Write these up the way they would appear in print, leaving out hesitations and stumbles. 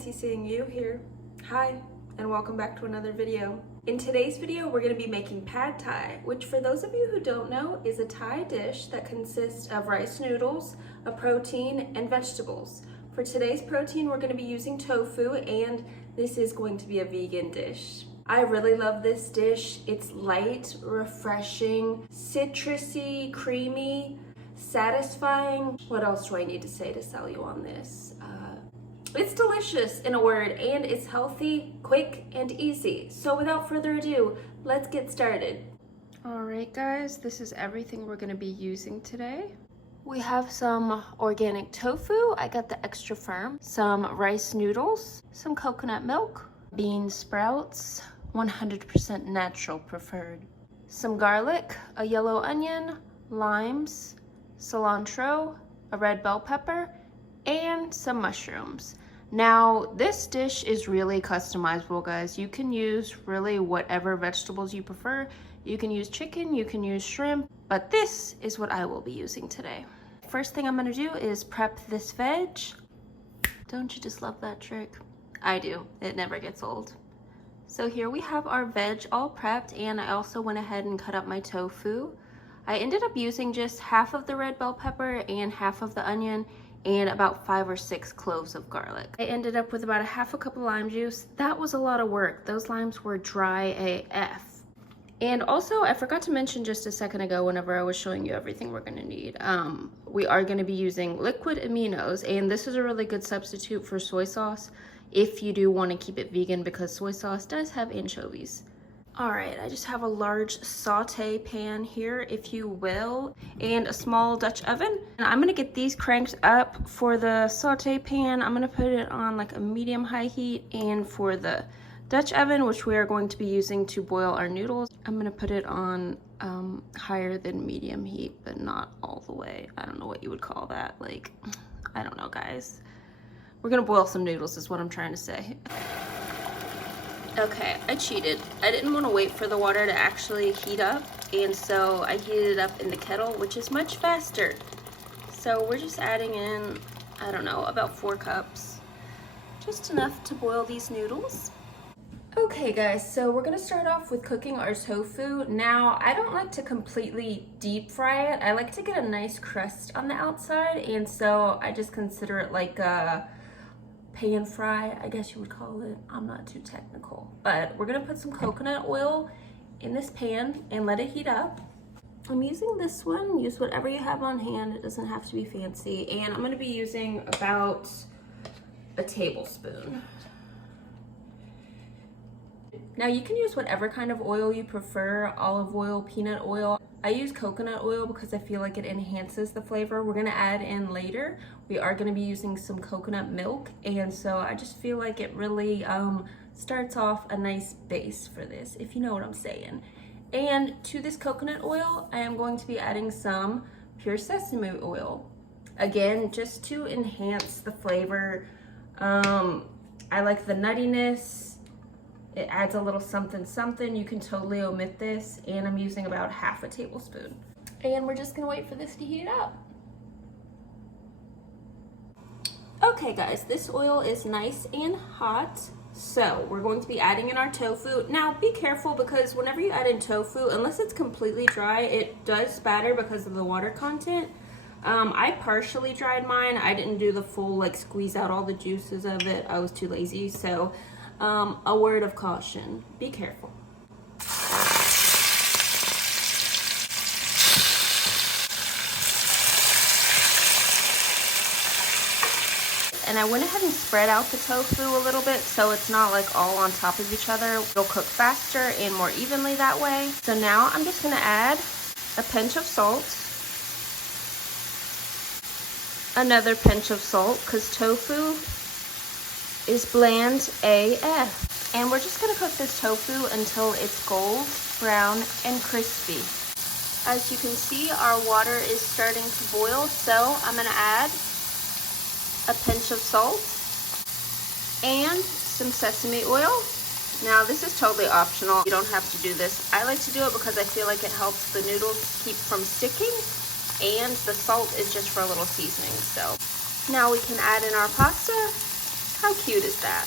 fancy seeing you here. Hi, and welcome back to another video. In today's video, we're going to be making pad thai, which for those of you who don't know, is a Thai dish that consists of rice noodles, a protein, and vegetables. For today's protein, we're going to be using tofu, and this is going to be a vegan dish. I really love this dish. It's light, refreshing, citrusy, creamy, satisfying. What else do I need to say to sell you on this? It's delicious in a word, and it's healthy, quick, and easy. So without further ado, let's get started. All right, guys, this is everything we're gonna be using today. We have some organic tofu. I got the extra firm, some rice noodles, some coconut milk, bean sprouts, 100% natural preferred, some garlic, a yellow onion, limes, cilantro, a red bell pepper, and some mushrooms. Now, this dish is really customizable, guys. You can use really whatever vegetables you prefer. You can use chicken, you can use shrimp, but this is what I will be using today. First thing I'm gonna do is prep this veg. Don't you just love that trick? I do, it never gets old. So here we have our veg all prepped, and I also went ahead and cut up my tofu. I ended up using just half of the red bell pepper and half of the onion and about 5 or 6 cloves of garlic. I ended up with about a half a cup of lime juice. That was a lot of work. Those limes were dry AF. And also, I forgot to mention just a second ago whenever I was showing you everything we're gonna need, we are gonna be using liquid aminos, and this is a really good substitute for soy sauce if you do wanna keep it vegan, because soy sauce does have anchovies. All right, I just have a large saute pan here, if you will, and a small Dutch oven. And I'm gonna get these cranked up. For the saute pan, I'm gonna put it on like a medium-high heat, and for the Dutch oven, which we are going to be using to boil our noodles, I'm gonna put it on higher than medium heat, but not all the way. I don't know what you would call that. Like, I don't know, guys. We're gonna boil some noodles is what I'm trying to say. Okay, I cheated. I didn't want to wait for the water to actually heat up, and so I heated it up in the kettle, which is much faster. So we're just adding in, I don't know, about 4 cups. Just enough to boil these noodles. Okay guys, so we're gonna start off with cooking our tofu. Now, I don't like to completely deep fry it. I like to get a nice crust on the outside, and so I just consider it like a pan fry, I guess you would call it. I'm not too technical, but we're gonna put some coconut oil in this pan and let it heat up. I'm using this one. Use whatever you have on hand. It doesn't have to be fancy. And I'm gonna be using about a tablespoon. Now you can use whatever kind of oil you prefer, olive oil, peanut oil. I use coconut oil because I feel like it enhances the flavor. We're gonna add in later. We are gonna be using some coconut milk, and so I just feel like it really starts off a nice base for this, if you know what I'm saying. And to this coconut oil, I am going to be adding some pure sesame oil. Again, just to enhance the flavor. I like the nuttiness. It adds a little something something. You can totally omit this, and I'm using about half a tablespoon. And we're just gonna wait for this to heat up. Okay guys, this oil is nice and hot, so we're going to be adding in our tofu. Now be careful, because whenever you add in tofu, unless it's completely dry, it does spatter because of the water content. I partially dried mine. I didn't do the full like squeeze out all the juices of it. I was too lazy, so a word of caution, be careful. And I went ahead and spread out the tofu a little bit so it's not like all on top of each other. It'll cook faster and more evenly that way. So now I'm just gonna add a pinch of salt, another pinch of salt, because tofu is bland AF. And we're just gonna cook this tofu until it's gold, brown, and crispy. As you can see, our water is starting to boil, so I'm gonna add a pinch of salt and some sesame oil. Now this is totally optional. You don't have to do this. I like to do it because I feel like it helps the noodles keep from sticking, and the salt is just for a little seasoning. So now we can add in our pasta. How cute is that?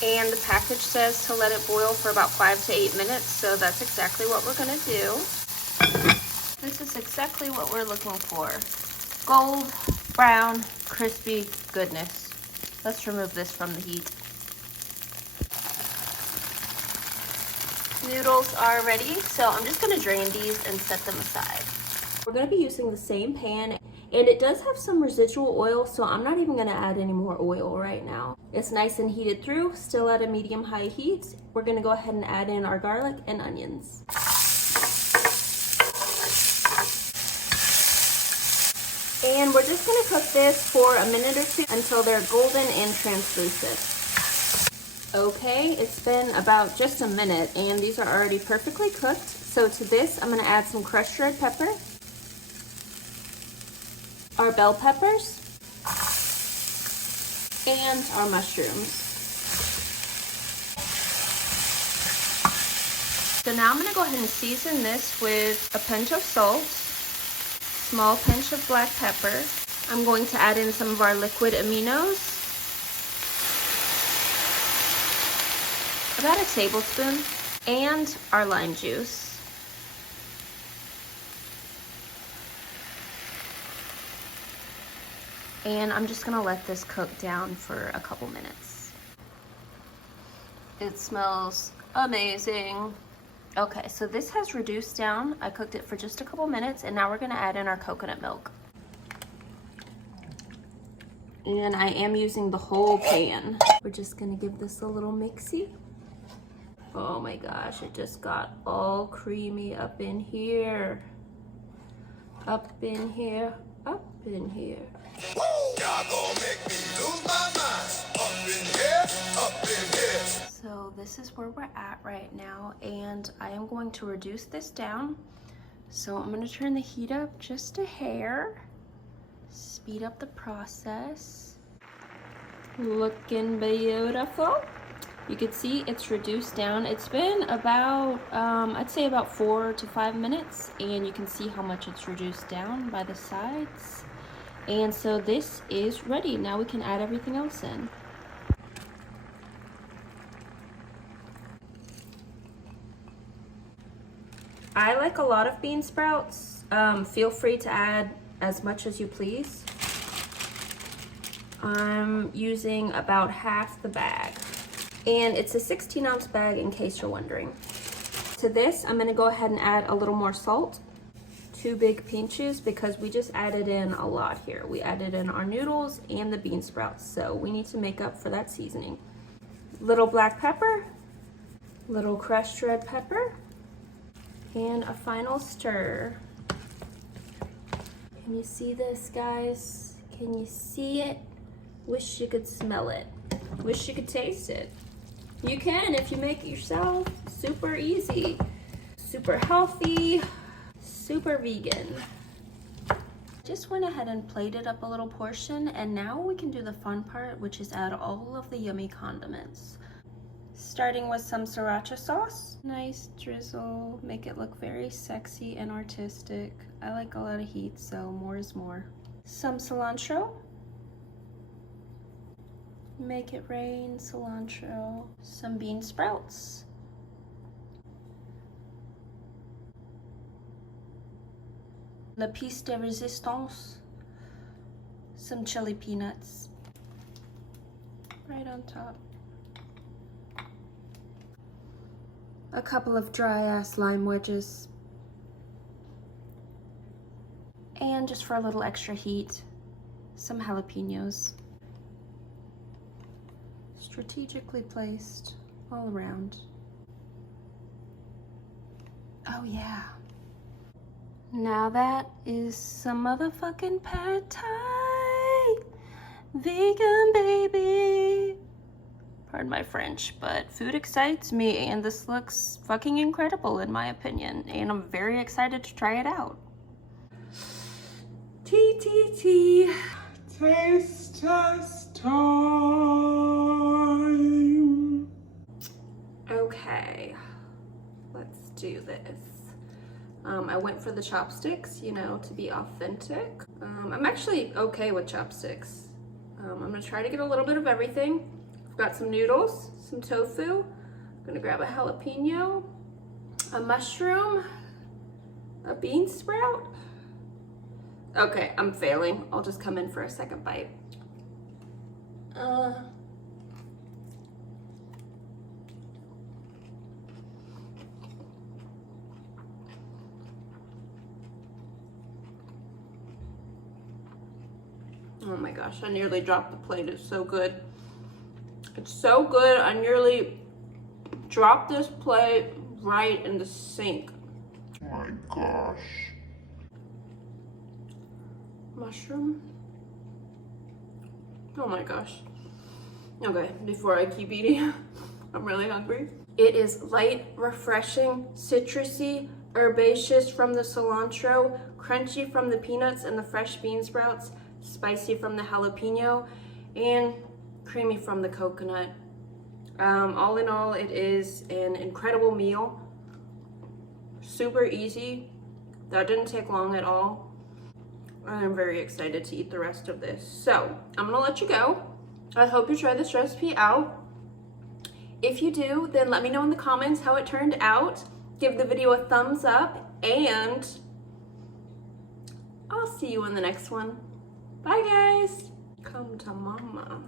And the package says to let it boil for about 5 to 8 minutes, so that's exactly what we're gonna do. This is exactly what we're looking for. Gold, brown, crispy goodness. Let's remove this from the heat. Noodles are ready, so I'm just gonna drain these and set them aside. We're gonna be using the same pan, and it does have some residual oil, so I'm not even gonna add any more oil right now. It's nice and heated through, still at a medium-high heat. We're gonna go ahead and add in our garlic and onions. And we're just gonna cook this for a minute or two until they're golden and translucent. Okay, it's been about just a minute and these are already perfectly cooked. So to this, I'm gonna add some crushed red pepper, our bell peppers, and our mushrooms. So now I'm gonna go ahead and season this with a pinch of salt, small pinch of black pepper. I'm going to add in some of our liquid aminos, about a tablespoon, and our lime juice. And I'm just gonna let this cook down for a couple minutes. It smells amazing. Okay, so this has reduced down. I cooked it for just a couple minutes, and now we're gonna add in our coconut milk. And I am using the whole pan. We're just gonna give this a little mixy. Oh my gosh, it just got all creamy up in here. Up in here, up in here. Y'all gonna make me lose my mind. Up in here, up in here. So this is where we're at right now, and I am going to reduce this down. So I'm gonna turn the heat up just a hair. Speed up the process. Looking beautiful. You can see it's reduced down. It's been about, I'd say about 4 to 5 minutes, and you can see how much it's reduced down by the sides. And so this is ready. Now we can add everything else in. I like a lot of bean sprouts. Feel free to add as much as you please. I'm using about half the bag. And it's a 16-ounce bag in case you're wondering. To this, I'm gonna go ahead and add a little more salt. 2 big pinches because we just added in a lot here. We added in our noodles and the bean sprouts, so we need to make up for that seasoning. Little black pepper, little crushed red pepper, and a final stir. Can you see this, guys? Can you see it? Wish you could smell it. Wish you could taste it. You can if you make it yourself. Super easy, super healthy, super vegan. Just went ahead and plated up a little portion, and now we can do the fun part, which is add all of the yummy condiments. Starting with some sriracha sauce. Nice drizzle, make it look very sexy and artistic. I like a lot of heat, so more is more. Some cilantro. Make it rain, cilantro. Some bean sprouts. La pièce de résistance. Some chili peanuts. Right on top. A couple of dry ass lime wedges. And just for a little extra heat, some jalapenos. Strategically placed all around. Oh yeah. Now that is some motherfucking pad thai. Vegan, baby. Pardon my French, but food excites me, and this looks fucking incredible in my opinion, and I'm very excited to try it out. T. Taste test time. Okay, let's do this. I went for the chopsticks, you know, to be authentic. I'm actually okay with chopsticks. I'm gonna try to get a little bit of everything. I've got some noodles, some tofu. I'm gonna grab a jalapeno, a mushroom, a bean sprout. Okay, I'm failing. I'll just come in for a second bite. Oh my gosh, I nearly dropped the plate. It's so good. It's so good. I nearly dropped this plate right in the sink. Oh my gosh. Mushroom. Oh my gosh. Okay, before I keep eating, I'm really hungry. It is light, refreshing, citrusy, herbaceous from the cilantro, crunchy from the peanuts and the fresh bean sprouts, spicy from the jalapeno, and creamy from the coconut. All in all, it is an incredible meal. Super easy. That didn't take long at all. I'm very excited to eat the rest of this. So I'm gonna let you go. I hope you try this recipe out. If you do, then let me know in the comments how it turned out. Give the video a thumbs up, and I'll see you in the next one. Bye guys. Come to mama.